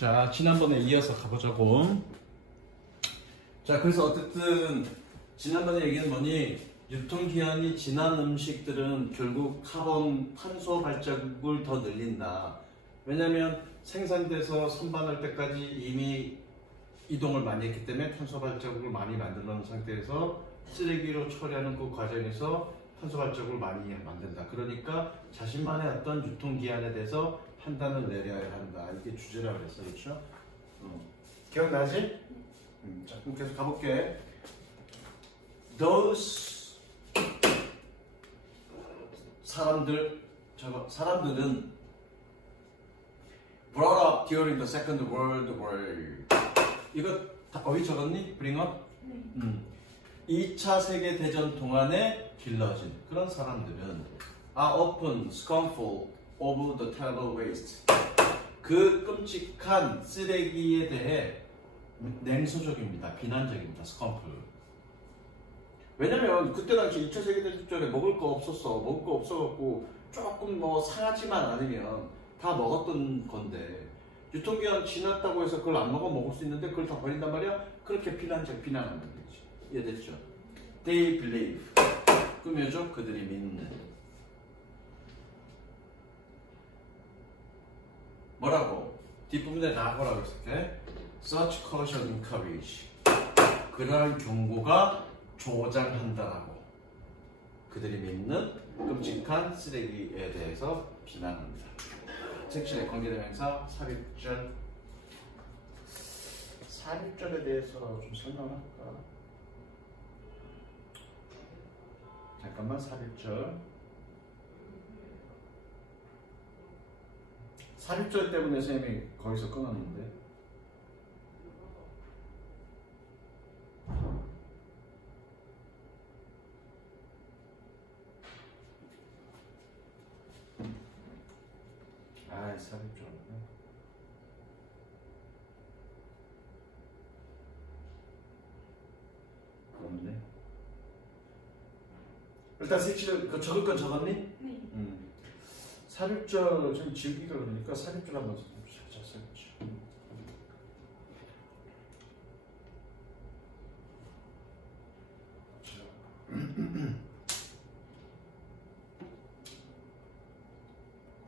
자, 지난번에 이어서 가보자고. 자, 그래서 어쨌든 지난번에 얘기는 뭐니? 유통기한이 지난 음식들은 결국 카본, 탄소 발자국을 더 늘린다. 왜냐면 생산돼서 선반할 때까지 이미 이동을 많이 했기 때문에 탄소 발자국을 많이 만들어 놓은 상태에서 쓰레기로 처리하는 그 과정에서 탄소 발자국을 많이 만든다. 그러니까 자신만의 어떤 유통기한에 대해서 판단을 내려야 한다. 이게 주제라고 그랬어. 그렇죠? 기억나지? 자, 그럼 계속 가볼게. Those 사람들은 brought up during the Second World War. 이거 다 어디 적었니? Bring up? 네. 2차 세계대전 동안에 길러진 그런 사람들은 are often scornful of the terrible waste. 그 끔찍한 쓰레기에 대해 냉소적입니다. 비난적입니다. scornful. 왜냐면 그때 당시 2차 세계대전 전에 먹을 거 없었어. 먹을 거 없어갖고 조금 뭐 상하지만 않으면 다 먹었던 건데 유통기한 지났다고 해서 그걸 안 먹을 수 있는데 그걸 다 버린단 말이야? 그렇게 비난하는 거지. 이해됐죠? They believe. 꾸며줘. 그들이 믿는. 뭐라고? 뒷부분에 나고라고 했을게. Such caution encourage. 그러한 경고가 조장한다라고. 그들이 믿는 끔찍한 쓰레기에 대해서 비난합니다. 섹션의 관계대명사 삽입절. 삽입절에 대해서 좀 설명할까? 잠깐만. 삽입절 때문에 선생님이 거기서 끊었는데. 삽입절. 그런데 일단 색칠을 적을 건 적었니? 네. 삽입절 좀 지우기가 그러니까 삽입절 한번 찾아 써야지.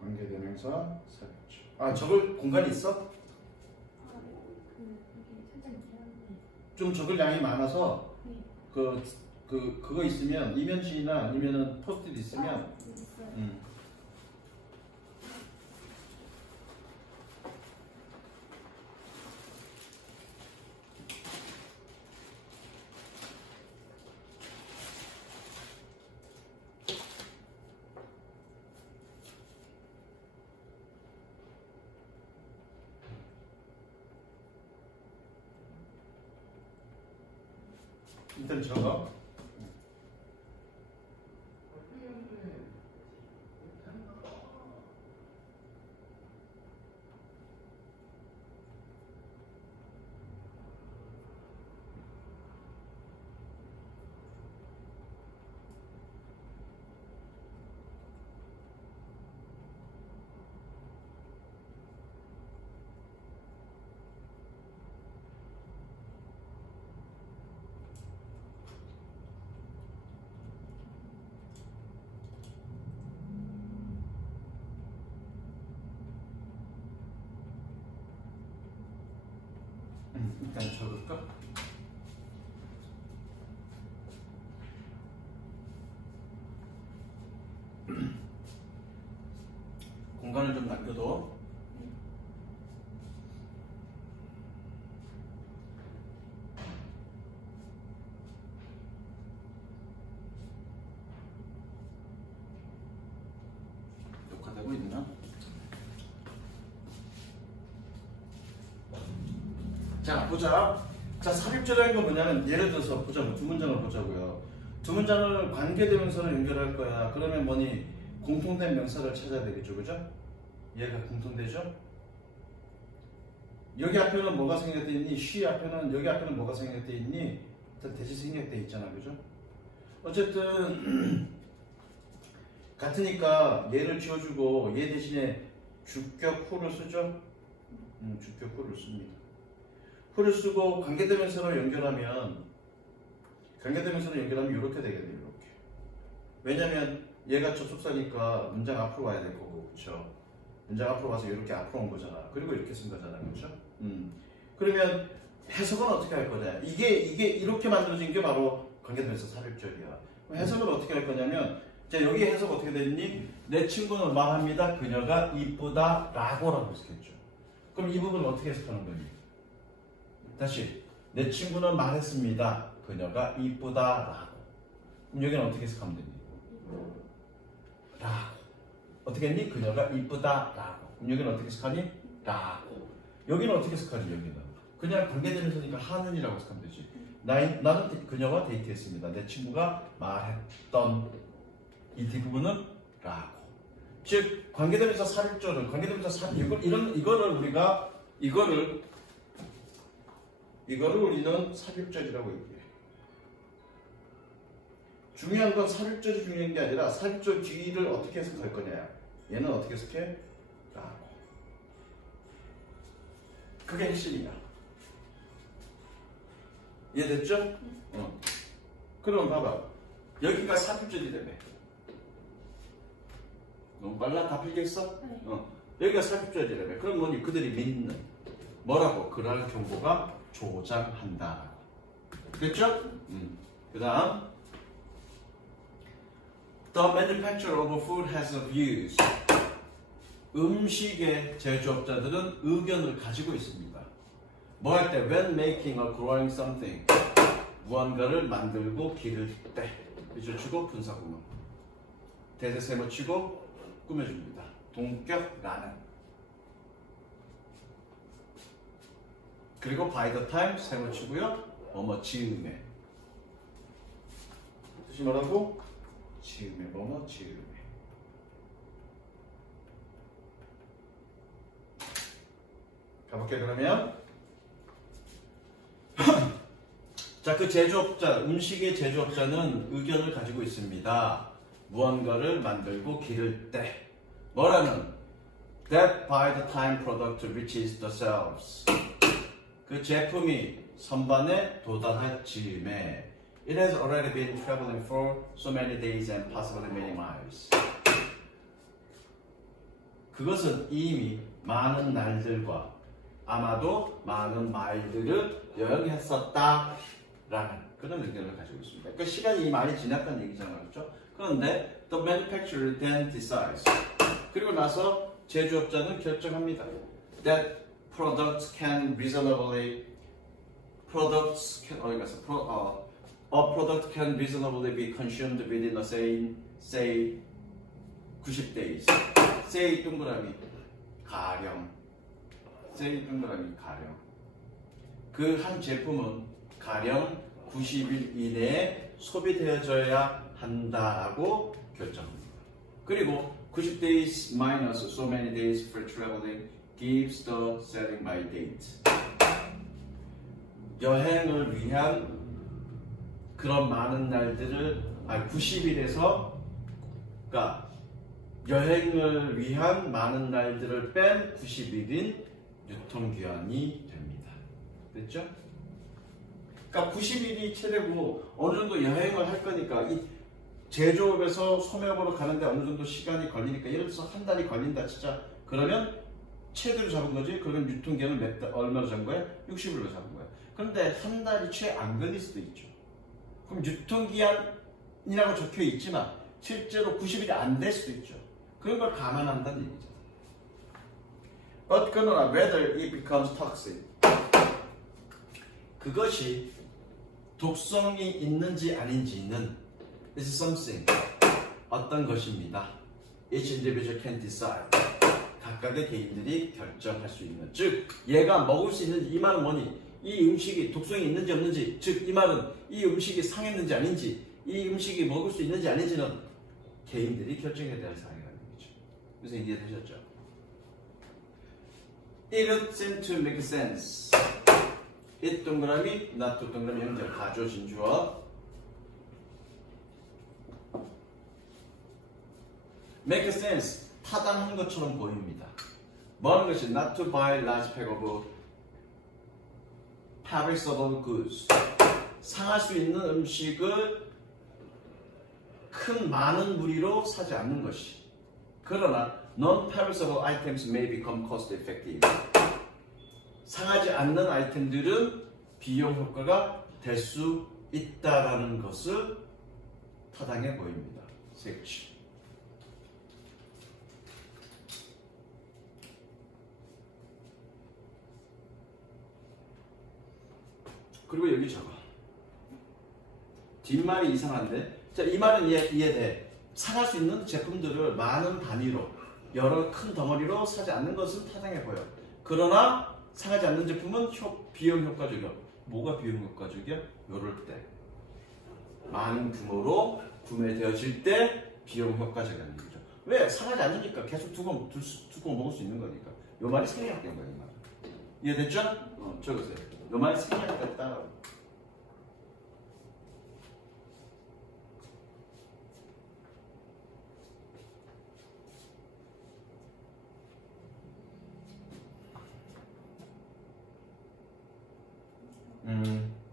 관계대명사 삽입절. 아, 적을 공간이 있어? 좀 적을 양이 많아서 그거 있으면 이면지나 아니면은 포스트잇 있으면 일단 적어. 일단 적을까? 공간을 좀 남겨둬. 녹화되고 있나? 자, 보자. 자, 삽입절이라는 건 뭐냐면 예를 들어서 보자고. 두 문장을 보자고요. 두 문장을 관계대명사로 연결할 거야. 그러면 뭐니? 공통된 명사를 찾아야 되겠죠. 그죠? 얘가 공통되죠? 여기 앞에는 뭐가 생략되어 있니? she 앞에는, 여기 앞에는 뭐가 생략되어 있니? 대시 생략되어 있잖아. 그죠? 어쨌든 같으니까 얘를 지워주고 얘 대신에 주격 후를 쓰죠? 주격 who를 씁니다. who를 쓰고 관계대명사로 연결하면 이렇게 되겠네요. 이렇게. 왜냐면 얘가 접속사니까 문장 앞으로 와야 될 거고, 그렇죠? 문장 앞으로 와서 이렇게 앞으로 온 거잖아. 그리고 이렇게 쓴 거잖아, 그렇죠? 그러면 해석은 어떻게 할 거냐? 이게 이렇게 만들어진 게 바로 관계대명사 삽입절이야. 해석을 어떻게 할 거냐면, 자, 여기 해석 어떻게 됐니? 내 친구는 말합니다. 그녀가 이쁘다라고라고 해석했죠. 그럼 이 부분 어떻게 해석하는 거니? 다시, 내 친구는 말했습니다. 그녀가 이쁘다라고. 그럼 여기는 어떻게 해석하면 되니? 라고. 어떻게 했니? 그녀가 이쁘다라고. 그럼 여기는 어떻게 해석하니? 라고. 여기는 어떻게 해석하니? 여기는 그냥 관계대명사니까 하는이라고 해석하면 되지. 나는 그녀와 데이트했습니다. 내 친구가 말했던 이 뒷부분은 라고. 즉 관계대명사 삽입절은 이거를 우리가 이거를 우리는 삽입절이라고 얘기해. 중요한 건 삽입절이 중요한 게 아니라 삽입절 뒤를 어떻게 해석할 거냐. 얘는 어떻게 해석해? 라고. 그게 핵심이야. 이해됐죠? 그럼 봐봐. 여기가 삽입절이라며. 너무 빨라? 다 필겠어? 네. 여기가 삽입절이라며. 그럼 뭐니? 그들이 믿는. 뭐라고? 그럴 경고가 조장한다라고. 됐죠? 그 다음 The manufacturer of food has views. 음식의 제조업자들은 의견을 가지고 있습니다. 뭐 할 때? When making or growing something. 무언가를 만들고 기를 때. 밑줄 치고 분사구문. 대세 세모 치고 꾸며줍니다. 동격 나는. 그리고 by the time 세모 치고요. 뭐뭐 지음에. 뜻이 뭐라고? 지음에 뭐뭐 지음에. 가볼게 그러면. 자, 그 제조업자, 음식의 제조업자는 의견을 가지고 있습니다. 무언가를 만들고 기를 때. 뭐라는? That by the time product reaches the shelves. 그 제품이 선반에 도달할 즈음에 It has already been traveling for so many days and possibly many miles. 그것은 이미 많은 날들과 아마도 많은 마일들을 여행했었다 라는 그런 의견을 가지고 있습니다. 그러니까 시간이 많이 지났다는 얘기잖아요. 그렇죠? 그런데 the manufacturer then decides. 그리고 나서 제조업자는 결정합니다. That products can reasonably a product can reasonably be consumed within a say 90 days. say 동그라미 가령. say 동그라미 가령. 그 한 제품은 가령 90일 이내에 소비되어져야 한다라고 결정합니다. 그리고 90 days minus so many days for traveling gives the selling by date. 여행을 위한 그런 많은 날들을 90일에서 그러니까 여행을 위한 많은 날들을 뺀 90일인 유통기한이 됩니다. 됐죠? 그러니까 90일이 최대고 어느 정도 여행을 할 거니까 이 제조업에서 소매업으로 가는데 어느 정도 시간이 걸리니까 예를 들어서 한 달이 걸린다 치자. 그러면 최대로 잡은 거지. 그러면 유통기한은 얼마로 잡은 거야? 60일로 잡은 거야. 그런데 한 달이 채 안 걸릴 수도 있죠. 그럼 유통기한이라고 적혀 있지만 실제로 90일이 안 될 수도 있죠. 그런 걸 감안한다는 얘기죠. But 그러나 whether it becomes toxic. 그것이 독성이 있는지 아닌지는 is something. 어떤 것입니다. Each individual can decide. 각각의 개인들이 결정할 수 있는. 즉, 얘가 먹을 수 있는지, 이 말은 뭐니? 이 음식이 독성이 있는지 없는지, 즉, 이 말은 이 음식이 상했는지 아닌지, 이 음식이 먹을 수 있는지 아닌지는 개인들이 결정해야 될 사항이라는 거죠. 그래서 이해되셨죠? It would seem to make sense. it 동그라미, not to 동그라미 연결, 가조 진주어. make sense. 타당한 것처럼 보입니다. 뭐 하는 것이 not to buy large pack of perishable goods. 상할 수 있는 음식을 큰 많은 무리로 사지 않는 것이. 그러나 non-perishable items may become cost effective. 상하지 않는 아이템들은 비용 효과가 될 수 있다라는 것을 타당해 보입니다. 색칠. 그리고 여기 적어. 뒷말이 이상한데. 자, 이 말은 이해돼. 상할 수 있는 제품들을 많은 단위로 여러 큰 덩어리로 사지 않는 것은 타당해 보여. 그러나 상하지 않는 제품은 비용 효과적이야. 뭐가 비용 효과적이야? 요럴 때 많은 규모로 구매되어질 때 비용 효과적이라는 거죠. 왜? 상하지 않으니까 계속 두고 먹을 수 있는 거니까. 요 말이 생략된 거야, 이 말. 이해됐죠? 적으세요. 요 말이 생략됐다.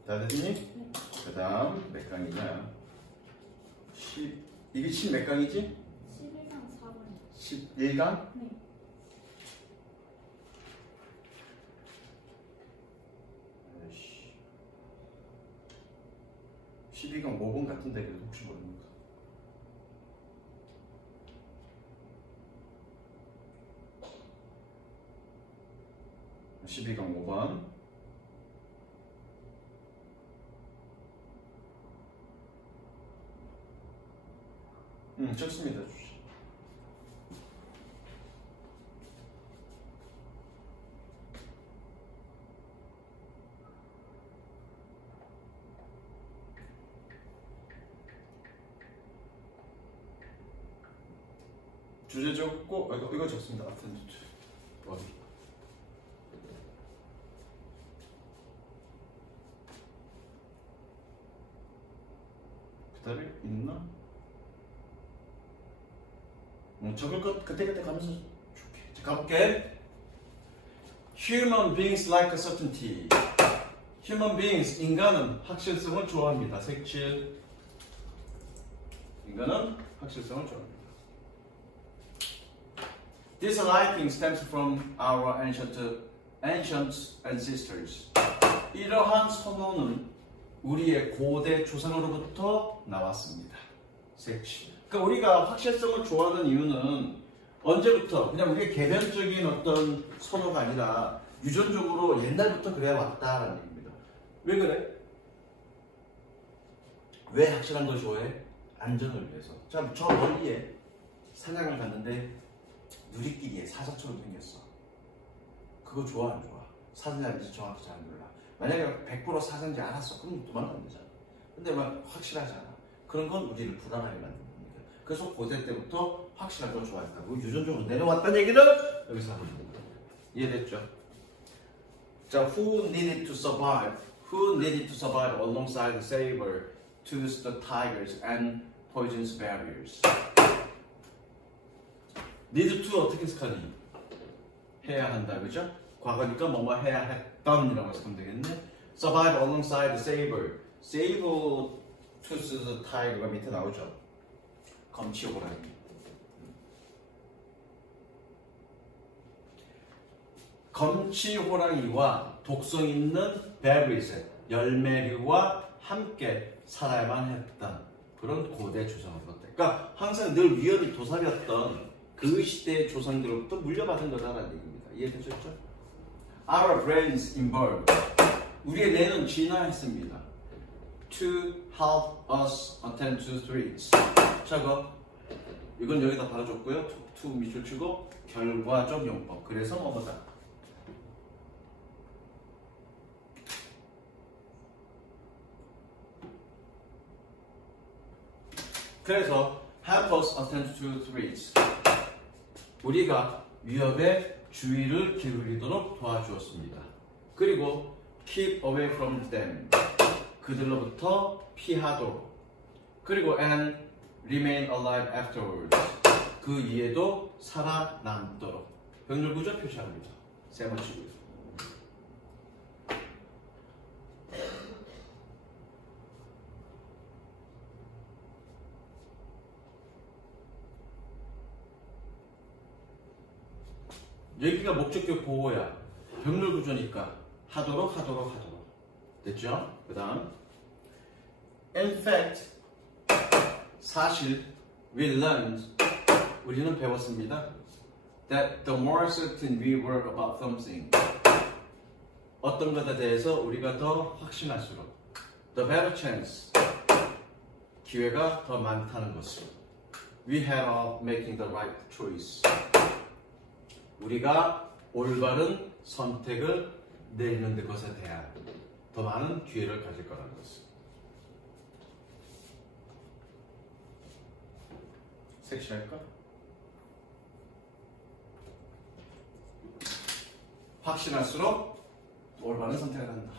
다 됐니? 네. 그 다음 몇 강이냐? 이게 10 몇 강이지? 11강 4번. 11강? 네. 아이씨. 12강 5번 같은데 그래도 혹시 모르니까. 아, 12강 5번. 좋습니다. 주제 적고 이거 적습니다. 아텐티튜드 어디? 그다음에 있나? 적을 것 그때그때 가면서 좋게. 자, 가볼게. Human beings like certainty. Human beings, 인간은 확실성을 좋아합니다. 색칠. 인간은 확실성을 좋아합니다. This liking stems from our ancient ancestors. 이러한 선호는 우리의 고대 조상으로부터 나왔습니다. 색칠. 그러니까 우리가 확실성을 좋아하는 이유는 언제부터? 그냥 우리의 개별적인 어떤 선호가 아니라 유전적으로 옛날부터 그래 왔다라는 얘기입니다. 왜 그래? 왜 확실한 걸 좋아해? 안전을 위해서. 자, 저 멀리에 사냥을 갔는데 누리끼리에 사자처럼 생겼어. 그거 좋아 안 좋아? 사자인지 정확히 잘 몰라. 만약에 100% 사자인지 알았어. 그럼 도망가면 되잖아. 근데 막 확실하잖아. 그런 건 우리를 불안하게 만듭니다. 그래서 고대 때부터 확실한 걸 좋아했다고 유전적으로 내려왔다는 얘기를 여기서 하고 있습니다. 이해됐죠? 자, who needed to survive? Who needed to survive alongside the saber, tooth, the tigers, and poisonous barriers? need to 어떻게 해석하니? 해야 한다, 그죠? 과거니까 뭐뭐 해야 했던이라고 해석하면 되겠네. survive alongside the saber. saber, tooth, the tiger가 밑에 나오죠. 검치 호랑이. 검치 호랑이와 독성 있는 베리스, 열매류와 함께 살아야만 했던 그런 고대 조상으로부터. 그러니까 항상 늘 위협이 도사렸던 그 시대의 조상들로부터 물려받은 거다라는 얘기입니다. 이해되셨죠? Our brains evolved. 우리의 뇌는 진화했습니다. To help us attend to threats. 저거 이건 여기다 달아줬고요. to 밑줄 치고 결과적 용법. 그래서 뭐보다. 그래서 help us attend to threats. 우리가 위협에 주의를 기울이도록 도와주었습니다. 그리고 keep away from them. 그들로부터 피하도록. 그리고 and remain alive afterwards. 그 이에도 살아남도록. 병렬 구조 표시합니다. 세 번째고요. 여기가 목적격 보호야. 병렬 구조니까 하도록. 됐죠? 그 다음 In fact, 사실 we learned, 우리는 배웠습니다. That the more certain we were about something, 어떤 것에 대해서 우리가 더 확신할수록 the better chance, 기회가 더 많다는 것을 we had of making the right choice, 우리가 올바른 선택을 내리는 것에 대한 더 많은 기회를 가질 거라는 것을. 색칠할까? 확신할수록 올바른 선택을 한다.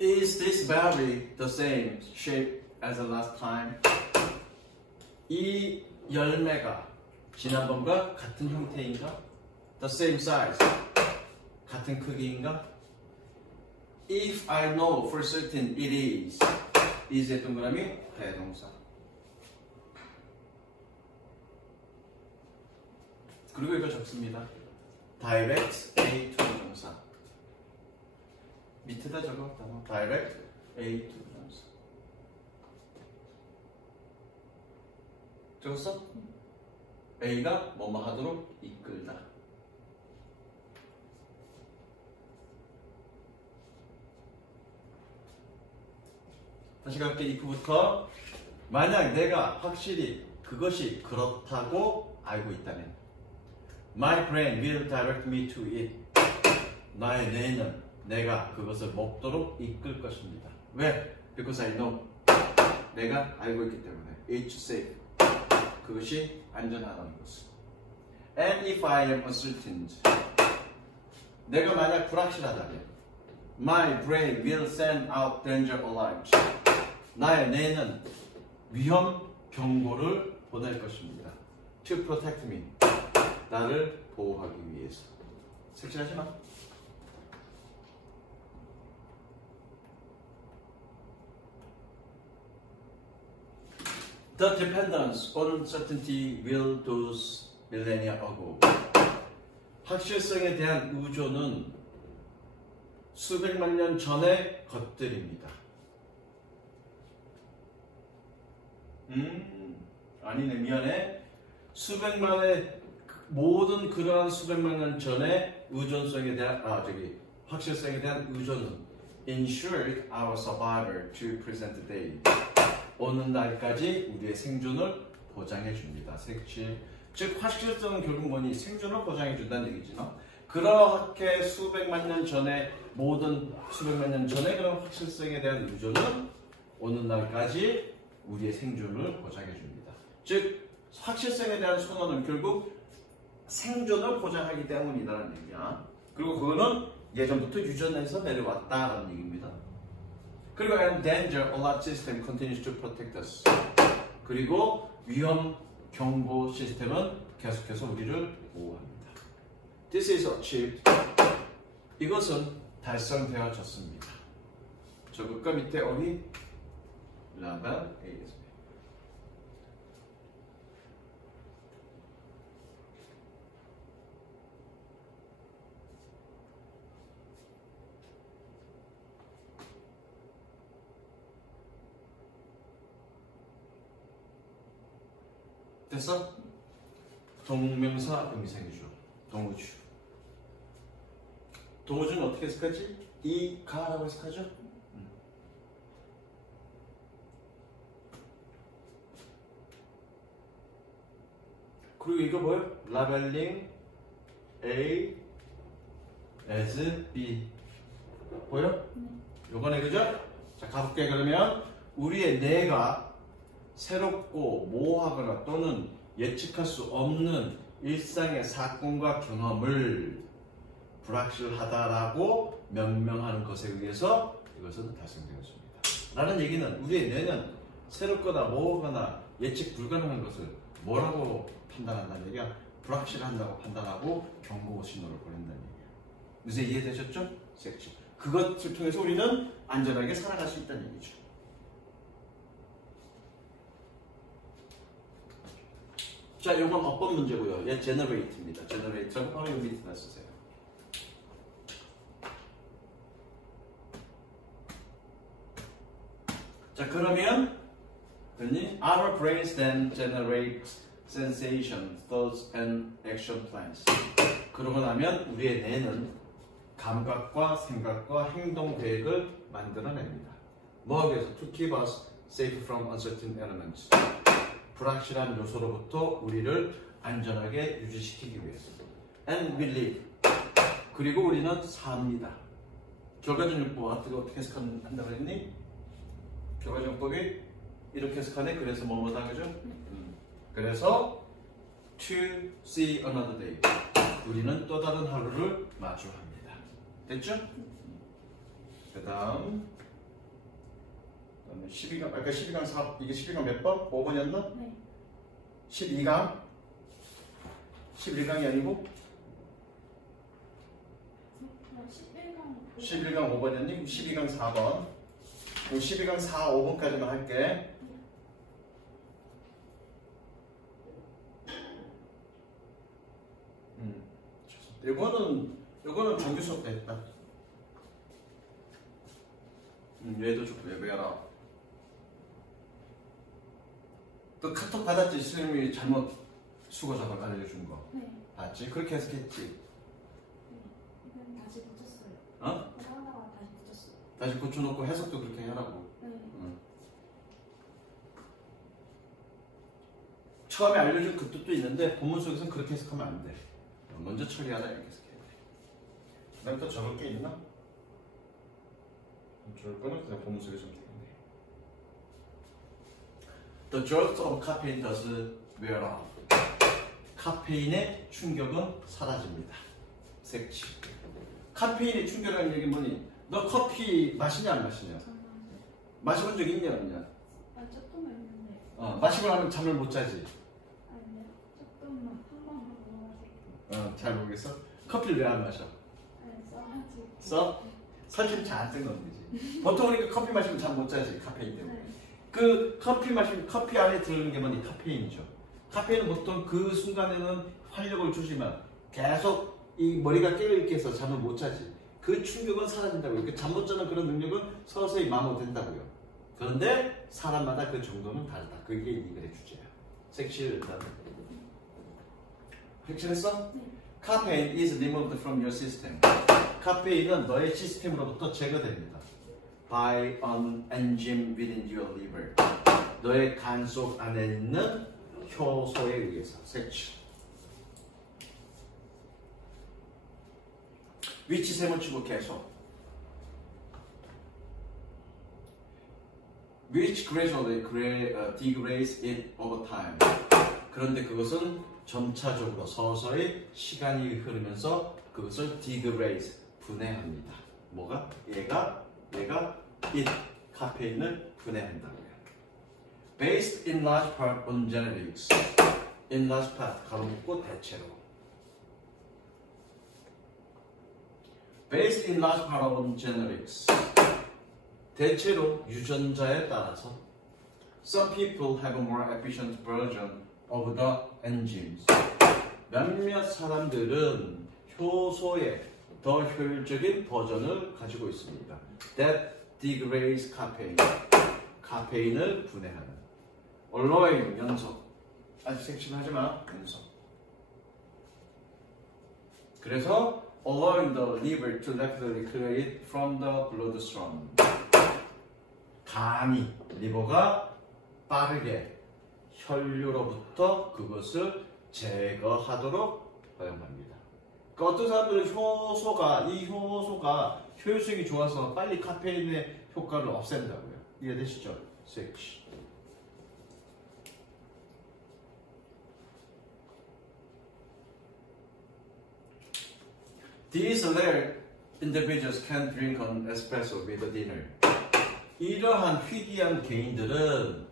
Is this berry the same shape as the last time? 이 열매가 지난번과 같은 형태인가? The same size, 같은 크기인가? If I know for certain it is, is의 동그라미 대동사. 그리고 이거 적습니다. Direct A to 동사. 밑에다 적었다. Direct A to 동사. 적었어? A가 뭐뭐 하도록 이끌다. 다시 갈게. if부터. 만약 내가 확실히 그것이 그렇다고 알고 있다면 My brain will direct me to it. 나의 뇌는 내가 그것을 먹도록 이끌 것입니다. 왜? Because I know. 내가 알고 있기 때문에. It's safe. 그것이 안전하다는 것을. And if I am uncertain. 내가 만약 불확실하다면 My brain will send out danger alarms. 나의 뇌는 위험 경고를 보낼 것입니다. To protect me. 나를 보호하기 위해서. 색칠하지 마. The dependence on certainty will those millennia ago. 확실성에 대한 의존은 수백만 년 전의 것들입니다. 아니네, 미안해. 모든 그러한 수백만 년 전의 의존성에 대한, 확실성에 대한 의존은 ensured our survival to present day. 오는 날까지 우리의 생존을 보장해 줍니다. 색칠. 즉, 확실성은 결국 뭐니? 생존을 보장해 준다는 얘기지, 너? 그렇게 수백만 년 전에 그런 확실성에 대한 의존은 오는 날까지 우리의 생존을 보장해 줍니다. 즉, 확실성에 대한 선언은 결국 생존을 보장하기 때문이라는 얘기야. 그리고 그거는 예전부터 유전에서 내려왔다라는 얘기입니다. 그리고 and danger alert system continues to protect us. 그리고 위험 경보 시스템은 계속해서 우리를 보호합니다. This is achieved. 이것은 달성되어졌습니다. 저 끝과 밑에 어휘 라벨 ASB. 됐어? 동명사 음생주, 동우주. 동우주는 어떻게 해석하지? 이가라고 해석하죠? 그리고 이거 뭐예요? 라벨링 A as B 보여? 요거네, 그죠? 자, 가볼게. 그러면 우리의 뇌가 새롭고 모호하거나 또는 예측할 수 없는 일상의 사건과 경험을 불확실하다라고 명명하는 것에 의해서 이것은 달성되었습니다. 라는 얘기는 우리의 뇌는 새롭거나 모호하거나 예측 불가능한 것을 뭐라고 판단한다는 얘기야? 불확실한다고 판단하고 경고 신호를 보낸다는 얘기야. 무슨 이해되셨죠? 섹시. 그것을 통해서 우리는 안전하게 살아갈 수 있다는 얘기죠. 자, 이건 어법 문제고요. 얘 generate입니다. generate라고 바로 여기 밑에다 쓰세요. 자, 그러면 our brains then generate sensation, thoughts, and action plans. 그러고 나면 우리의 뇌는 감각과 생각과 행동 계획을 만들어냅니다. 뭐하기 위해서? To keep us safe from uncertain elements. 불확실한 요소로부터 우리를 안전하게 유지시키기 위해서. And we live. 그리고 우리는 삽니다. 결과정용법 어떻게 해석한다고 했니? 결과정용법이 이렇게 해석하네. 그래서 뭐뭐다 그죠? 그래서 to see another day. 우리는 또 다른 하루를 마주합니다. 됐죠? 그 다음에 12강, 아까 12강 4, 이게 12강 몇 번? 5번이었나? 네. 12강? 11강이 아니고? 11강 5번이었니? 12강 4번. 12강 4, 5번까지만 할게. 요거는 정규 수업 때 했다. 얘도 좋고, 얘 외워라. 또 카톡 받았지? 선생님이 잘못 수거 작업 알려준 거. 네. 봤지? 그렇게 해석했지? 네. 이건 다시 붙였어요. 어? 그거 하다가 다시 붙였어요. 다시 고쳐놓고 해석도 그렇게 해라고. 네. 처음에 알려준 그 뜻도 있는데 본문 속에서는 그렇게 해석하면 안 돼. 먼저 처리하라 이렇게 해석해야 돼. 그 다음에 또 적을 게 있나? 적을 거는 그냥 본문 속에서 되겠네. The jolt of caffeine does wear off. 카페인의 충격은 사라집니다. 색치. 카페인의 충격이라는 얘기 뭐니? 너 커피 마시냐 안 마시냐? 저는 마셔본 적 있냐 없냐? 조금만 있는데. 마시고 나면 잠을 못 자지. 아니요. 조금만 한 번만 먹어가지고. 잘 모르겠어? 커피를 왜 안 마셔? 네, 써가지고. 써? 설탕 잔뜩 넣으면 되지. 보통 우리가 커피 마시면 잠 못 자지. 카페인 때문에. 네. 그 커피 마시면 커피 안에 들어있는 게 뭐니? 카페인이죠. 카페인은 보통 그 순간에는 활력을 주지만 계속 이 머리가 깨어있게 해서 잠을 못 자지. 그 충격은 사라진다고요. 잠 못 자는 그런 능력은 서서히 마모된다고요. 그런데 사람마다 그 정도는 다르다. 그게 이 글의 주제야. 색칠 일단. 색칠했어? 네. Caffeine is removed from your system. 카페인은 너의 시스템으로부터 제거됩니다. By an enzyme within your liver. 너의 간 속 안에 있는 효소에 의해서. 색칠. 위치 세모치고 계속. Which gradually degrades it over time. 그런데 그것은 점차적으로 서서히 시간이 흐르면서 그것을 degrade, 분해합니다. 뭐가? 얘가 이 카페인을 분해한다고요. Based in large part on genetics. In large part, 가로 묶고 대체로. Based in large part on genetics. 대체로 유전자에 따라서 some people have a more efficient version of the enzymes. 몇몇 사람들은 효소의 더 효율적인 버전을 가지고 있습니다. That degrades caffeine. 카페인을 분해하는. allowing 연속. 아직 색칠하지 마. 연속. 그래서 allowing the liver to rapidly clear it from the bloodstream. 간이, 리버가 빠르게 혈류로부터 그것을 제거하도록 허용합니다. 그러니까 어떤 사람들은 이 효소가 효율성이 좋아서 빨리 카페인의 효과를 없앤다고요. 이해되시죠? 섹시. These rare individuals can drink an espresso with a dinner. 이러한 희귀한 개인들은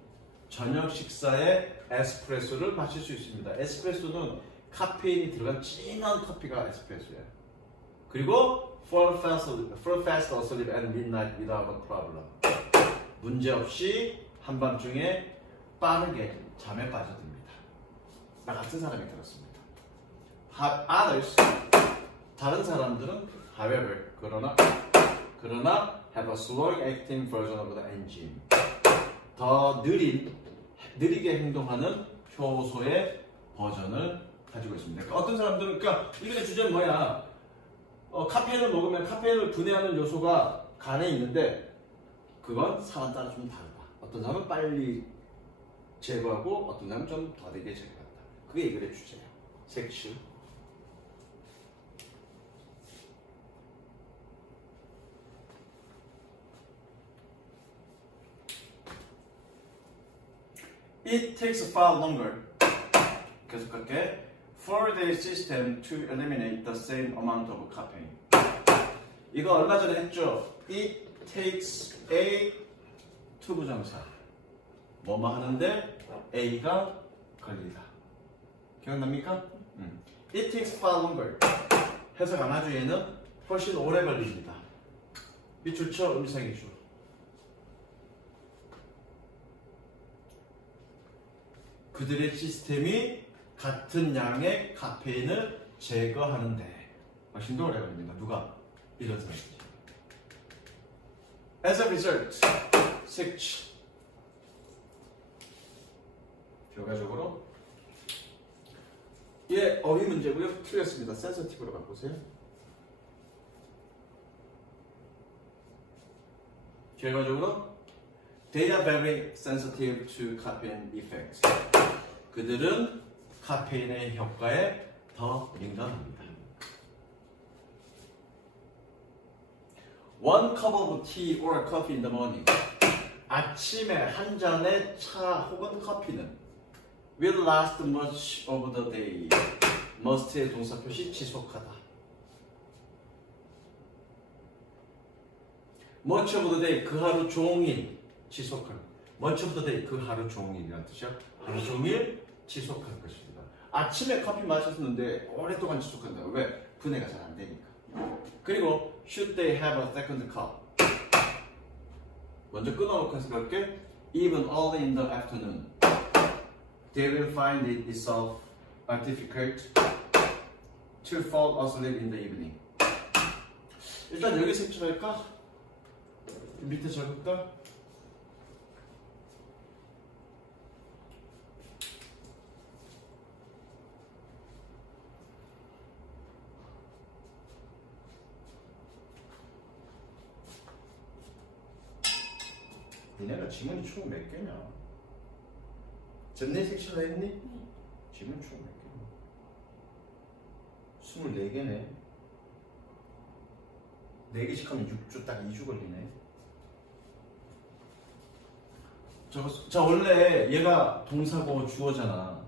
저녁 식사에 에스프레소를 마실 수 있습니다. 에스프레소는 카페인이 들어간 진한 커피가 에스프레소예요. 그리고 fall fast asleep at midnight without a problem. 문제없이 한밤중에 빠르게 잠에 빠져듭니다. 나 같은 사람이 그렇습니다. Others, 다른 사람들은 however, 그러나 have a slow acting version of the enzyme. 더 느리게 행동하는 효소의 버전을 가지고 있습니다. 그러니까 어떤 사람들은, 그러니까 이거의 주제는 뭐야? 카페인을 먹으면 카페인을 분해하는 요소가 간에 있는데 그건 사람 따라 좀 다르다. 어떤 사람은 빨리 제거하고 어떤 사람은 좀 더디게 제거한다. 그게 이 글의 주제예요. 섹슈. It takes far longer. 계속할게. For the system to eliminate the same amount of caffeine. 이거 얼마 전에 했죠? It takes a 투부정사. 뭐뭐 하는데 A가 걸리다. 기억납니까? It takes far longer. 해석 안 하죠. 얘는 훨씬 오래 걸립니다. 이 좋죠? 음성이 주. 그들의 시스템이 같은 양의 카페인을 제거하는데 훨씬 더 오래 걸립니다. 누가? 이런 사람이지. As a result, 색치. 결과적으로 예, 어휘 문제고요. 틀렸습니다. 센서티브로 바꾸세요. 결과적으로 They are very sensitive to caffeine effects. 그들은 카페인의 효과에 더 민감합니다. One cup of tea or coffee in the morning. 아침에 한 잔의 차 혹은 커피는 will last much of the day. must의 동사 표시 지속하다. much of the day 그 하루 종일 지속하는. much of the day 그 하루 종일이라는 뜻이야. 하루 종일 지속할 것입니다. 아침에 커피 마셨는데 오랫동안 지속한다. 왜? 분해가 잘 안 되니까. 그리고 should they have a second cup? 먼저 끊어놓고 해석할게. Even early in the afternoon, they will find it itself difficult to fall asleep in the evening. 일단 여기 색칠할까? 밑에 적을까? 니네가 지문이 총 몇 개냐? 전내 색칠을 했니? 네. 지문 총 몇 개냐? 24개네. 4개씩 하면 6주, 딱 2주 걸리네. 자, 원래 얘가 동사고 주어잖아.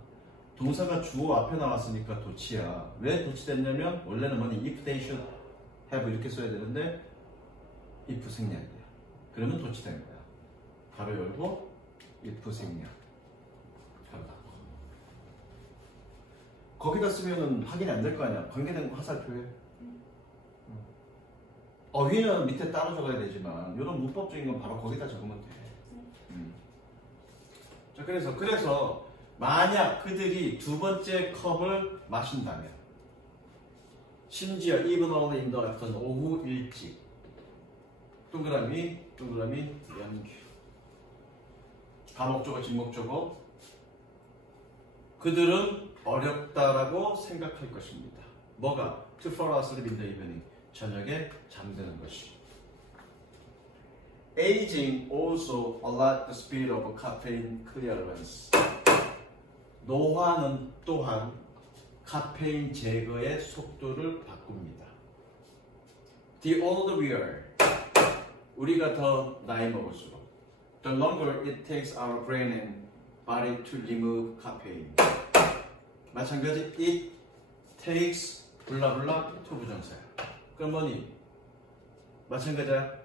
동사가 주어 앞에 나왔으니까 도치야. 왜 도치됐냐면 원래는 뭐니? If they should have 이렇게 써야 되는데 if 생략이야. 그러면 도치된 거야. 가로 열고 if 생략. 가로 닫고. 거기다 쓰면은 확인이 안 될 거 아니야. 관계된 거 화살표에. 어휘는 밑에 따로 적어야 되지만 이런 문법적인 건 바로 거기다 적으면 돼. 자, 그래서 만약 그들이 두 번째 컵을 마신다면, 심지어 even early in the afternoon, 오후 일찍, 동그라미 연규, 가목적어 진목적어, 그들은 어렵다라고 생각할 것입니다. 뭐가? To fall asleep in the evening, 저녁에 잠드는 것이. Aging also allows the speed of caffeine clearance. 노화는 또한 카페인 제거의 속도를 바꿉니다. The older we are, 우리가 더 나이 먹을수록, the longer it takes our brain and body to remove caffeine. 마찬가지, it takes 블라블라 투부정사야. 그럼 뭐니? 마찬가지야.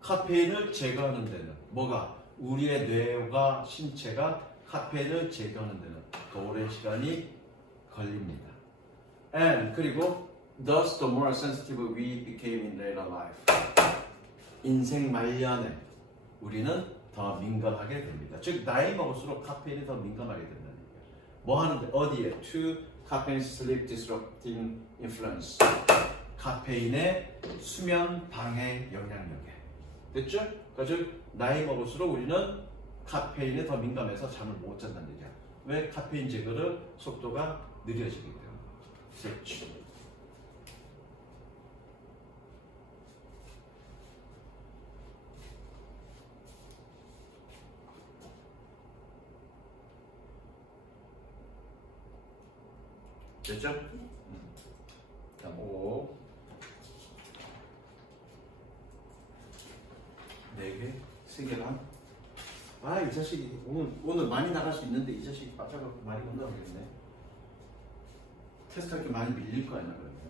카페인을 제거하는 데는 뭐가? 우리의 뇌와 신체가 카페인을 제거하는 데는 더 오랜 시간이 걸립니다. And 그리고 thus the more sensitive we became in later life. 인생 말년에 우리는 더 민감하게 됩니다. 즉 나이 먹을수록 카페인이 더 민감하게 된다는 얘기예요. 뭐 하는데 어디에? To caffeine sleep disrupting influence. 카페인의 수면 방해 영향력에. 됐죠? 그러니까 나이 먹을수록 우리는 카페인에 더 민감해서 잠을 못 잔다는 얘기야. 왜? 카페인 제거를 속도가 느려지기 때문에. 됐죠? 됐죠? 자, 뭐 4개? 3개랑 아, 이 자식이 오늘 많이 나갈 수 있는데 이 자식이 빠져갖고 많이 못 나가겠네. 테스트 할 게 많이 밀릴 거 아니야 그러면.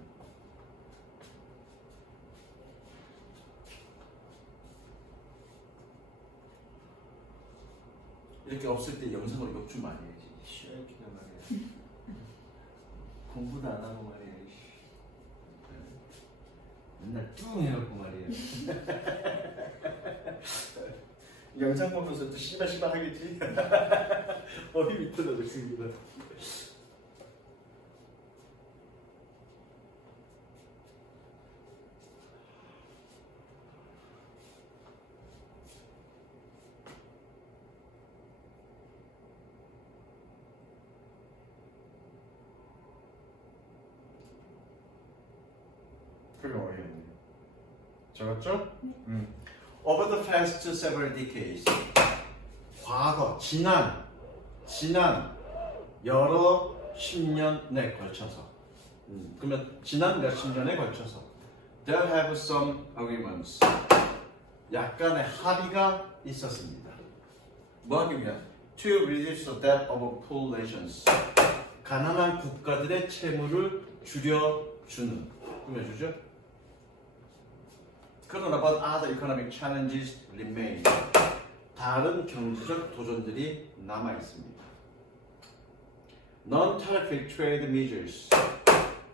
이렇게 없을 때 영상으로 욕좀 많이 해야지. 쉬어있기가 말이야. 공부도 안 하고 말이야. 맨날 뚱 해갖고 말이야. 영상 보면서 또 씨발 하겠지? 머리 밑으로 넣습니다. 그게 어려웠네. 적었죠? Over the past several decades, 과거, 지난 여러 10년에 걸쳐서, 그러면 지난 몇 10년에 걸쳐서, there have some agreements, 약간의 합의가 있었습니다. 뭐 하기 위한? To reduce the debt of poor nations, 가난한 국가들의 채무를 줄여주는, 꾸며주죠? 그러나 but other economic challenges remain. 다른 경제적 도전들이 남아 있습니다. Non-tariff trade measures.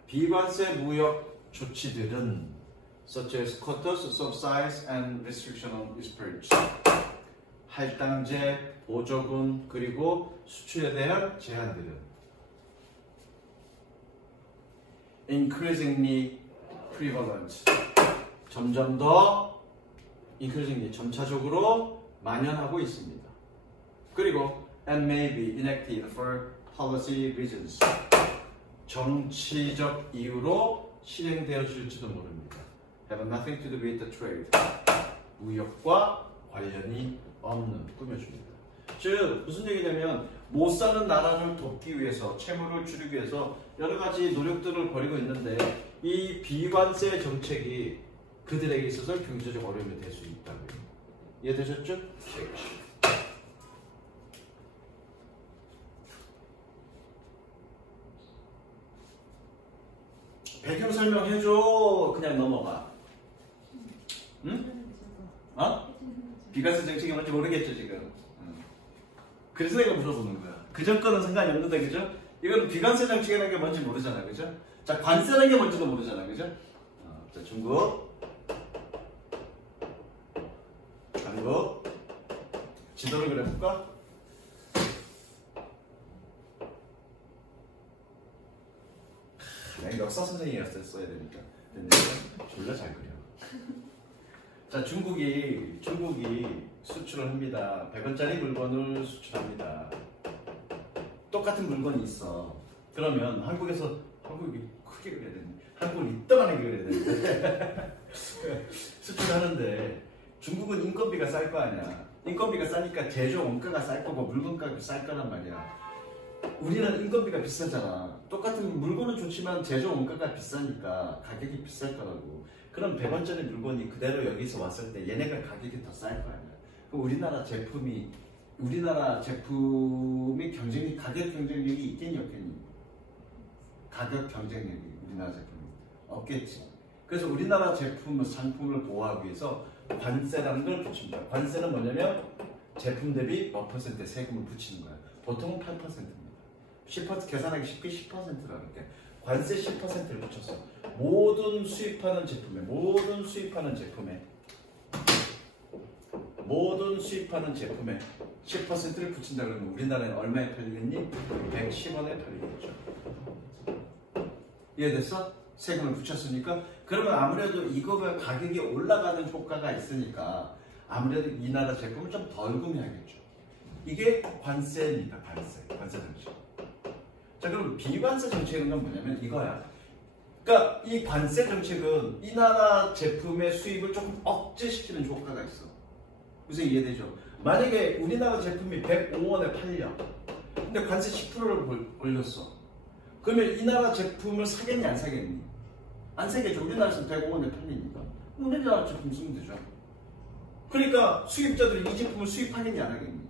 비관세 무역 조치들은 such as quotas, subsidies, and restriction on exports. 할당제, 보조금, 그리고 수출에 대한 제한들은 increasingly prevalent. 점점 더 increasingly 점차적으로 만연하고 있습니다. 그리고 and may be enacted for policy reasons. 정치적 이유로 실행되어질지도 모릅니다. Have nothing to do with the trade. 무역과 관련이 없는 꾸며줍니다. 즉 무슨 얘기냐면 못 사는 나라를 돕기 위해서 채무를 줄이기 위해서 여러 가지 노력들을 벌이고 있는데 이 비관세 정책이 그들에게 있어서 경제적 어려움이 될 수 있다고요. 이해되셨죠? 배경 설명해줘. 그냥 넘어가. 응? 어? 비관세 정책이 뭔지 모르겠죠 지금. 그래서 내가 물어보는 거야. 그전 거는 상관이 없는데 그죠? 이거는 비관세 정책이라는 게 뭔지 모르잖아 그죠? 자 관세라는 게 뭔지도 모르잖아 그죠? 자 중국 한국 지도를 그려볼까? 내가 역사 선생님이었어야 되니까 근데 졸라 잘 그려. 자 중국이 수출을 합니다. 100원짜리 물건을 수출합니다. 똑같은 물건이 있어. 그러면 한국이 크게 그려야 되는데 한국은 이따만하게 그려야 되는데 수출하는데 중국은 인건비가 쌀 거 아니야. 인건비가 싸니까 제조 원가가 쌀 거고 물건가가 쌀 거란 말이야. 우리는 인건비가 비싸잖아. 똑같은 물건은 좋지만 제조 원가가 비싸니까 가격이 비쌀 거라고. 그럼 100원짜리 물건이 그대로 여기서 왔을 때 얘네가 가격이 더 쌀 거 아니야. 그럼 우리나라 제품이 가격 경쟁력이 있겠니 없겠니? 가격 경쟁력이 우리나라 제품이 없겠지. 그래서 우리나라 제품 상품을 보호하기 위해서 관세라는 걸 붙입니다. 관세는 뭐냐면 제품 대비 몇 퍼센트의 세금을 붙이는 거예요. 보통은 8%입니다. 10% 계산하기 쉽게 10%라는 게 관세 10%를 붙였어. 모든 수입하는 제품에 10%를 붙인다 그러면 우리나라는 얼마에 팔리겠니? 110원에 팔리겠죠. 이해됐어? 세금을 붙였으니까. 그러면 아무래도 이거가 가격이 올라가는 효과가 있으니까 아무래도 이 나라 제품을 좀 덜 구매하겠죠. 이게 관세입니다. 관세 정책. 자, 그럼 비관세 정책은 뭐냐면 이거야. 그러니까 이 관세 정책은 이 나라 제품의 수입을 조금 억제시키는 효과가 있어. 무슨 이해되죠? 만약에 우리나라 제품이 105원에 팔려. 근데 관세 10%를 올렸어. 그러면 이 나라 제품을 사겠니 안 사겠니? 안 사겠죠. 우리나라에서 105원에 팔리니까. 우리나라 제품 쓰면 되죠. 그러니까 수입자들이 이 제품을 수입하겠니 안 하겠니?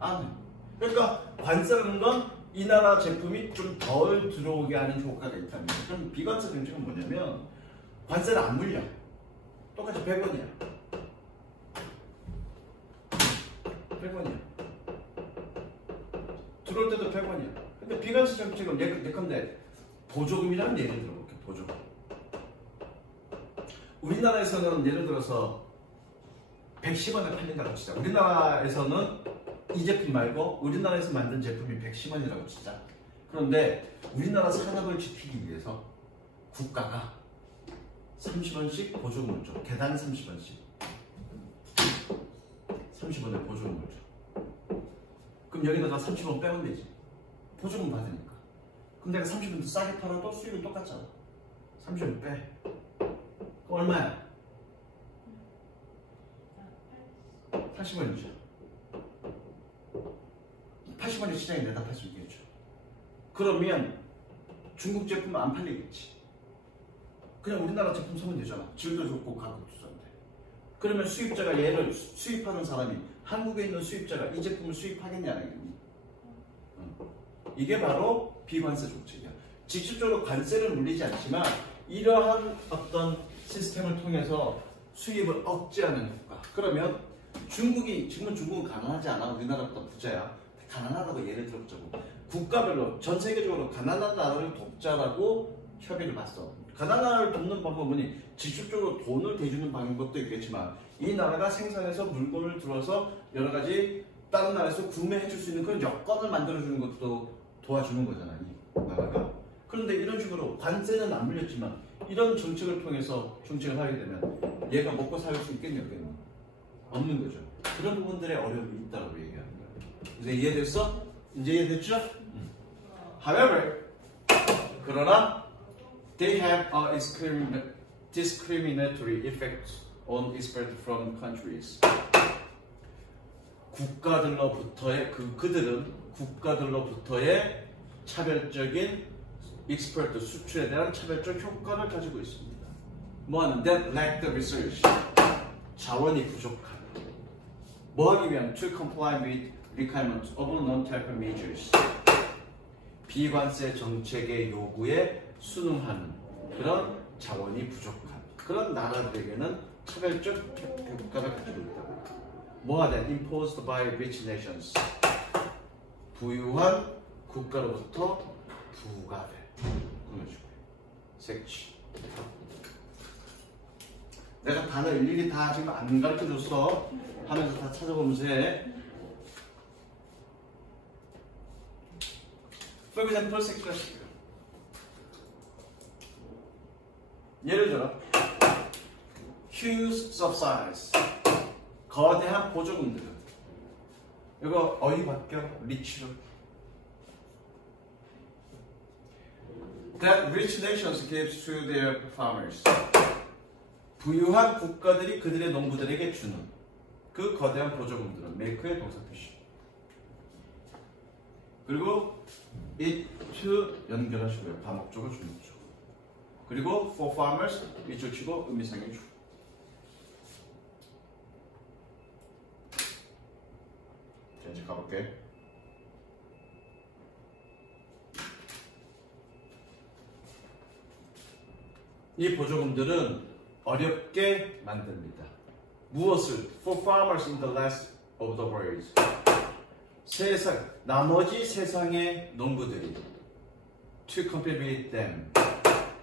안 해. 그러니까 관세라는 건 이 나라 제품이 좀 덜 들어오게 하는 효과가 있다는 거예요. 그럼 비관세 정책은 뭐냐면 관세를 안 물려. 똑같이 100원이야. 100원이야. 들어올 때도 100원이야. 근데 비관세 정책은 예컨대 보조금이라는 예를 들어볼게. 보조금. 우리나라에서는 예를 들어서 110원에 팔린다고 치자. 우리나라에서는 이 제품 말고 우리나라에서 만든 제품이 110원이라고 치자. 그런데 우리나라 산업을 지키기 위해서 국가가 30원씩 보조금을 줘. 개당 30원씩. 30원에 보조금을 줘. 그럼 여기다가 30원 빼면 되지. 보조금 받으니까. 그럼 내가 30원 더 싸게 팔아도 수익은 똑같잖아. 30원 빼. 그럼 얼마야? 80원이죠. 80원의 시장에 내다 팔 수 있겠죠. 그러면 중국 제품은 안 팔리겠지. 그냥 우리나라 제품 사면 되잖아. 질도 좋고 가격도 싼데. 그러면 수입자가 얘를 수입하는 사람이 한국에 있는 수입자가 이 제품을 수입하겠냐 안 하겠니? 이게 바로 비관세 정책이야. 직접적으로 관세를 물리지 않지만 이러한 어떤 시스템을 통해서 수입을 억제하는 효과. 그러면 지금은 중국은 가난하지 않아. 우리나라보다 부자야. 가난하다고 예를 들어보자고. 국가별로 전 세계적으로 가난한 나라를 돕자라고 협의를 봤어. 가난한 나라를 돕는 방법은 직접적으로 돈을 대주는 방법도 있겠지만 이 나라가 생산해서 물건을 들어서 여러 가지 다른 나라에서 구매해 줄 수 있는 그런 여건을 만들어주는 것도 도와주는 거잖아. 이 나라가. 그런데 이런 식으로 관세는 안 물렸지만 이런 정책을 통해서 정책을 하게 되면 얘가 먹고 살 수 있겠니 없겠니? 없는 거죠. 그런 부분들의 어려움이 있다고 얘기하는 거예요. 이제 이해됐어? 이제 이해됐죠? However, 그러나 they have a discriminatory effect on export from countries. 그들은 국가들로부터의 차별적인 export 수출에 대한 차별적 효과를 가지고 있습니다. 뭐하는? That lack the research. 자원이 부족한. 뭐하기 위한? To comply with requirements of non-tariff measures. 비관세 정책의 요구에 순응하는 그런 자원이 부족한 그런 나라들에게는 차별적 효과를 가지고 있다고. 뭐가 돼? Imposed by rich nations. 부유한 국가로부터 부과돼. 보여주고. 색치. 내가 단어 일일이 다 지금 안 가르쳐줬어. 하면서 다 찾아보면서 해. For example, section. 예를 들어, huge subsidies. 거대한 보조금들은. 이거 어휘 바뀌어? rich로. That rich nations gives to their farmers. 부유한 국가들이 그들의 농부들에게 주는 그 거대한 보조금들은 make의 동사 표시. 그리고 it to 연결하시고요. 다목적으로 주목적. 그리고 for farmers 밑줄 치고 의미상의 주. 자, 이제 가볼게. 이 보조금들은 어렵게 만듭니다. 무엇을? For farmers in the last of the world. 나머지 세상의 농부들이 to compete with them.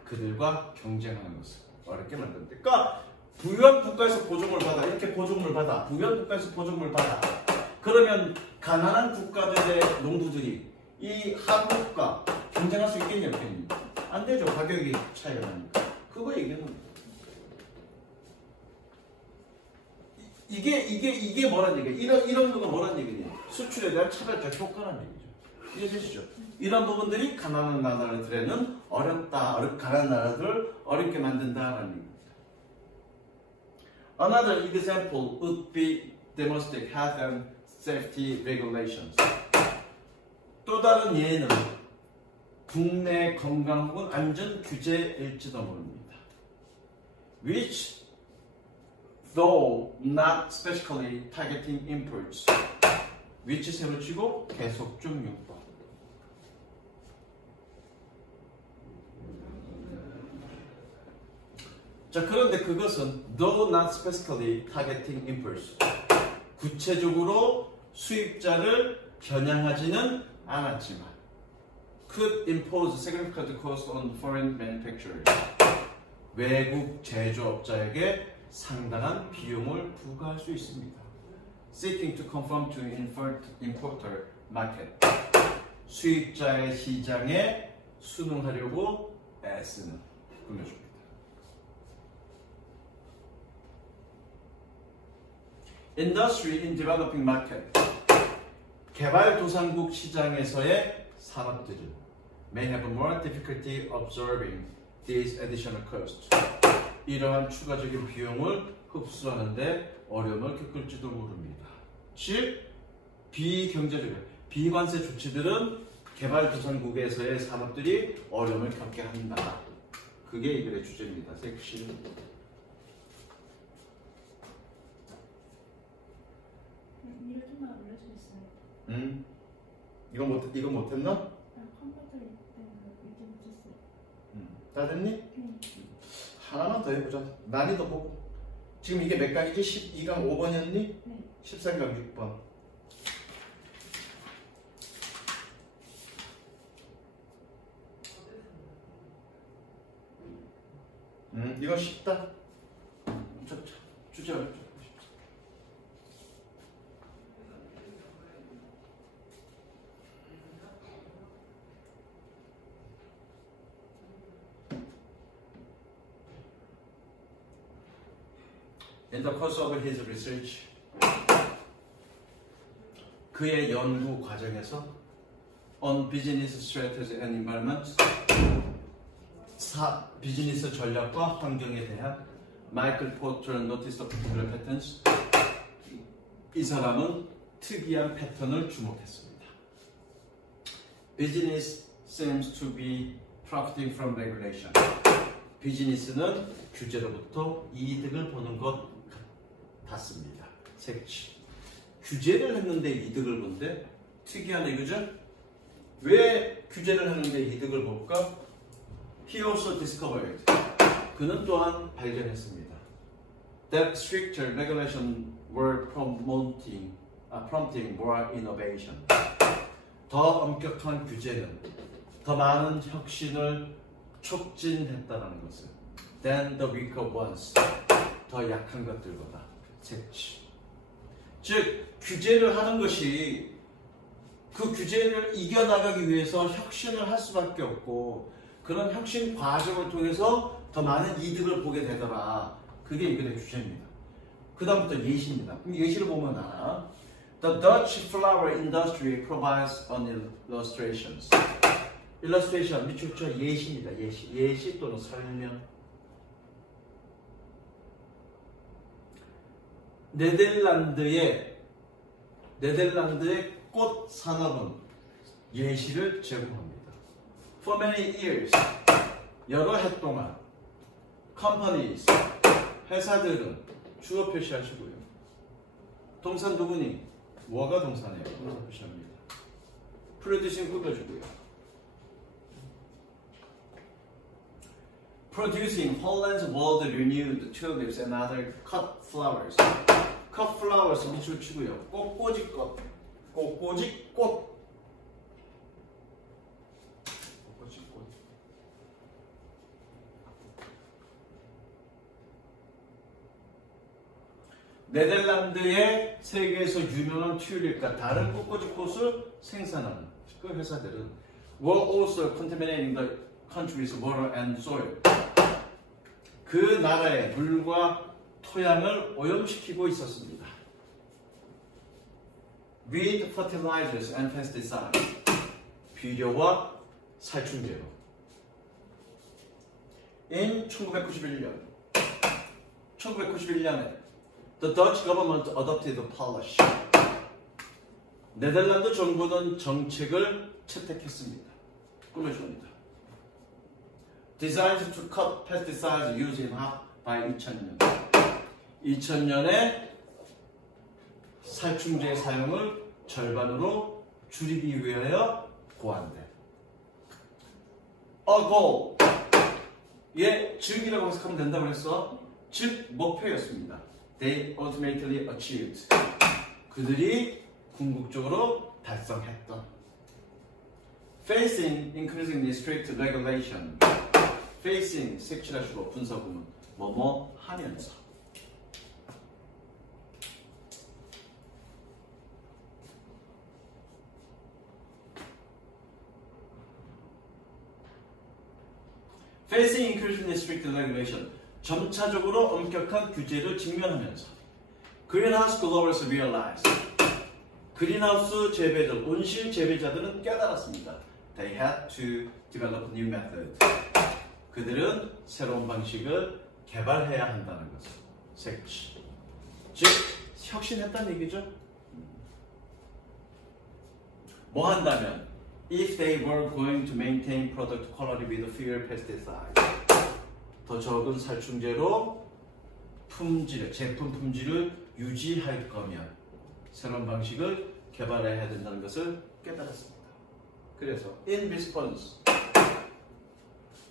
그들과 경쟁하는 것을 어렵게 만든다. 그러니까 부유한 국가에서 보조금을 받아. 이렇게 보조금을 받아. 부유한 국가에서 보조금을 받아. 그러면 가난한 국가들의 농부들이 이 한국과 경쟁할 수 있겠냐, 없겠냐? 안 되죠. 가격이 차이가 나니까. 그거 얘기하는 거예요. 이게 뭐란 얘기예요? 이런 거가 뭐란 얘기냐? 수출에 대한 차별적 효과란 얘기죠. 이해되시죠? 이런 부분들이 가난한 나라들에는 가난한 나라들을 어렵게 만든다라는 얘기입니다. Another example would be domestic health and safety regulations. 또 다른 예는 국내 건강 혹은 안전 규제일지도 모릅니다. Which, though not specifically targeting imports, which 세로 치고 계속적 용법. 자, 그런데 그것은 though not specifically targeting imports, 구체적으로 수입자를 겨냥하지는 않았지만 could impose significant cost on foreign manufacturers, 외국 제조업자에게 상당한 비용을 부과할 수 있습니다. Seeking to conform to importer market, 수입자의 시장에 순응하려고 애쓰는 꾸며줍니다. Industry in developing market, 개발도상국 시장에서의 산업들은 may have more difficulty absorbing these additional costs, 이러한 추가적인 비용을 흡수하는데 어려움을 겪을지도 모릅니다. 즉, 비관세 조치들은 개발도상국에서의 산업들이 어려움을 겪게 한다. 그게 이 글의 주제입니다. 섹션. 이거 좀만 올려줄 수 있어요? 이거 못했나? 컴퓨터 때문에 이렇게 못했어요. 다 됐니? 네. 하나만 더 해보자. 난이도 보고. 지금 이게 몇 강이지? 12강 5번이었니? 네. 13강 6번. 이건 쉽다. 주제 어렵죠. In the course of his research, 그의 연구 과정에서 on business strategy and environment, 비즈니스 전략과 환경에 대한 마이클 포터 noticed particular patterns, 이 사람은 특이한 패턴을 주목했습니다. Business seems to be profiting from regulation. 비즈니스는 규제로부터 이득을 보는 것 같습니다. 색치. 규제를 했는데 이득을 본대? 특이하네, 그죠? 왜 규제를 했는데 이득을 볼까? He also discovered. 그는 또한 발견했습니다. That stricter regulation were prompting more innovation. 더 엄격한 규제는 더 많은 혁신을 촉진했다는 것을 than the weaker ones, 더 약한 것들보다. 색치. 즉, 규제를 하는 것이 그 규제를 이겨나가기 위해서 혁신을 할 수밖에 없고 그런 혁신 과정을 통해서 더 많은 이득을 보게 되더라. 그게 이글의 주제입니다. 그 다음부터 예시입니다. 그럼 예시를 보면 알아. The Dutch flower industry provides an illustrations. illustration, 밑줄쳐 예시입니다. 예시 또는 설명. 네덜란드의 꽃 산업은 예시를 제공합니다. For many years, 여러 해 동안 companies, 회사들은 주어 표시하시고요. 동산 누구니? 뭐가 동산이에요? 동사 표시합니다. producing 꾸며주고요. Producing Holland's world renewed tulips and other cut flowers. cut flowers 밑줄 치고요. 꽃꽂이꽃. 꽃꽂이꽃. 네덜란드의 세계에서 유명한 튤립과 다른 꽃꽂이꽃을 생산하는 그 회사들은 were also contaminating the country's water and soil. 그 나라의 물과 토양을 오염시키고 있었습니다. With fertilizers and pesticides. 비료와 살충제로. In 1991년에 The Dutch government adopted a policy. 네덜란드 정부는 정책을 채택했습니다. 꾸며줍니다. Designed to cut pesticides used in half by 2000년. 2000년에 살충제 사용을 절반으로 줄이기 위하여 고안된 A goal. 예, 즉이라고 해석하면 된다고 했어. 즉 목표였습니다. They ultimately achieved. 그들이 궁극적으로 달성했던. Facing increasingly strict regulation. Facing 색칠하시고 분사구문 뭐뭐 하면서. Facing increasingly strict regulation. 점차적으로 엄격한 규제를 직면하면서 Greenhouse Globals realized. 그린하우스 재배자, 온실 재배자들은 깨달았습니다. They had to develop new method. 그들은 새로운 방식을 개발해야 한다는 것을. 색칠. 즉, 혁신했다는 얘기죠. 뭐 한다면 If they were going to maintain product quality with fewer pesticides. 더 적은 살충제로 품질을, 제품 품질을 유지할 거면 새로운 방식을 개발해야 된다는 것을 깨달았습니다. 그래서 in response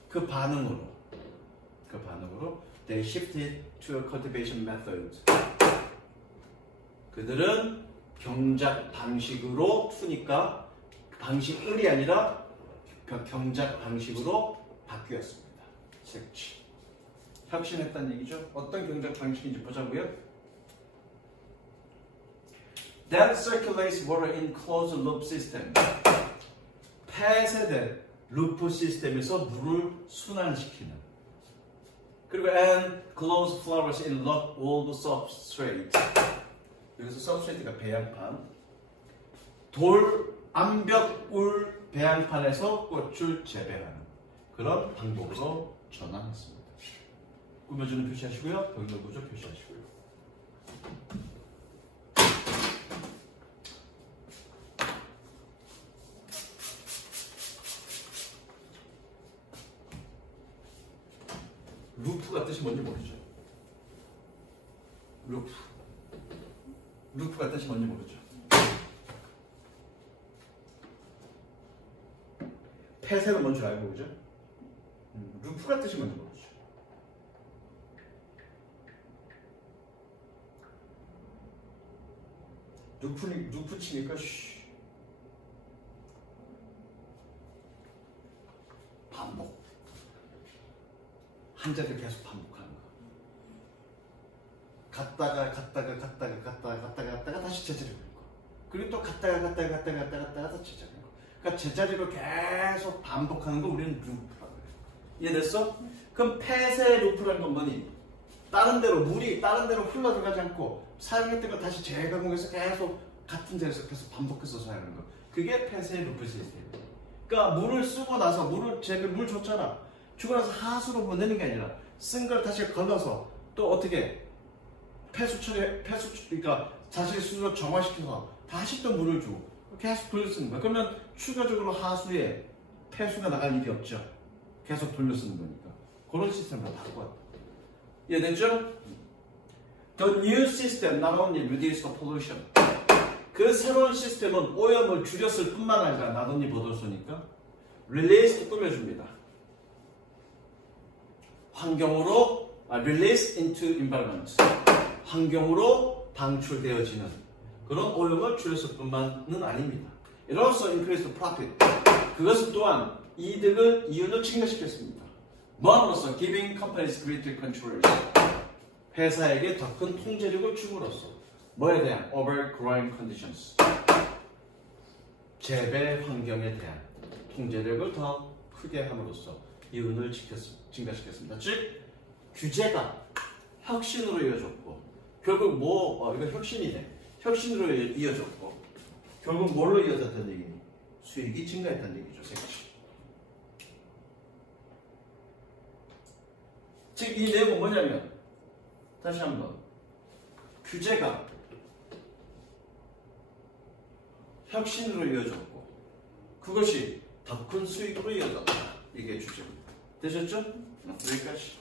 그 반응으로 they shifted to a cultivation method. 그들은 경작 방식으로 투니까 방식을이 아니라 경작 방식으로 바뀌었습니다. 색칠. 혁신했다는 얘기죠. 어떤 경작 방식인지 보자고요. That circulates water in closed loop system. 폐쇄된 루프 시스템에서 물을 순환시키는. 그리고 and closed flowers in lock-walled substrate. 여기서 substrate가 배양판. 돌 암벽울 배양판에서 꽃을 재배하는 그런 방법으로 전환했습니다. 꾸며주는 표시하시고요. 병렬 구조 표시하시고요. 루프가 뜻이 뭔지 모르죠? 루프가 뜻이 뭔지 모르죠? 폐쇄는 뭔지 알고 그죠? 루프가 뜻이 뭔지 모르죠? 루프 치니까 반복. 한자를 계속 반복하는 거. 갔다가 다시 제자리로 갈 거. 그리고 또 갔다가 다시 제자리로. 그러니까 제자리로 계속 반복하는 거 우리는 루프라고 해요. 이해됐어? 그럼 폐쇄 루프라는 건 뭐니? 물이 다른 데로 흘러들어가지 않고 사용했던 거 다시 재가공해서 계속 같은 데에서 계속 반복해서 사용하는 거. 그게 폐쇄 루프 시스템이에요. 그러니까 물을 쓰고 나서 물 줬잖아. 주고 나서 하수로 보내는 게 아니라 쓴 걸 다시 걸러서 또 어떻게 그러니까 자신의 수준을 정화시켜서 다시 또 물을 주고 계속 돌려 쓰는 거야. 그러면 추가적으로 하수에 폐수가 나갈 일이 없죠. 계속 돌려 쓰는 거니까. 그런 시스템으로 바꿔요. 이해됐죠? The new system not only reduced the pollution. 그 새로운 시스템은 오염을 줄였을 뿐만 아니라 not only 보도소니까 released 꾸며줍니다. 환경으로 release into environment. 환경으로 방출되어지는 그런 오염을 줄였을 뿐만은 아닙니다. It also increased the profit. 그것은 또한 이윤을 증가시켰습니다. 뭐함으로써 giving companies greater control. 회사에게 더 큰 통제력을 줌으로써 뭐에 대한 overgrowing conditions. 재배 환경에 대한 통제력을 더 크게 함으로써 이윤을 증가시켰습니다. 즉 규제가 혁신으로 이어졌고 결국 이거 혁신이네. 혁신으로 이어졌고 결국 뭘로 이어졌다는 얘기니? 수익이 증가했다는 얘기죠. 색치. 즉 이 내용은 뭐냐면 다시 한번 규제가 혁신으로 이어졌고 그것이 더 큰 수익으로 이어졌다. 이게 주제입니다. 되셨죠? 여기까지.